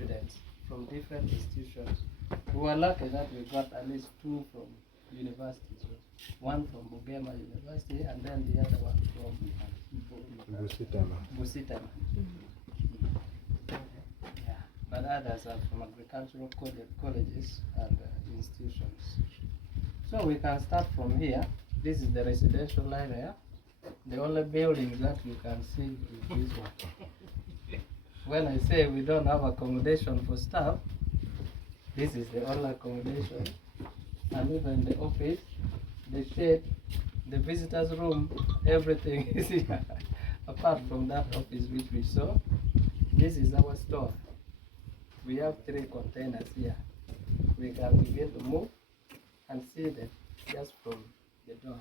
students from different institutions. We were lucky that we got at least 2 from universities. So one from Bugema University and then the other one from Busitama. Yeah, but others are from agricultural colleges and institutions. So we can start from here. This is the residential area. The only building that you can see is this one. When I say we don't have accommodation for staff, this is the only accommodation. And even the office, the shed, the visitors room, everything is here. Apart from that office which we saw, this is our store. We have 3 containers here. We can begin to move and see them just from the door.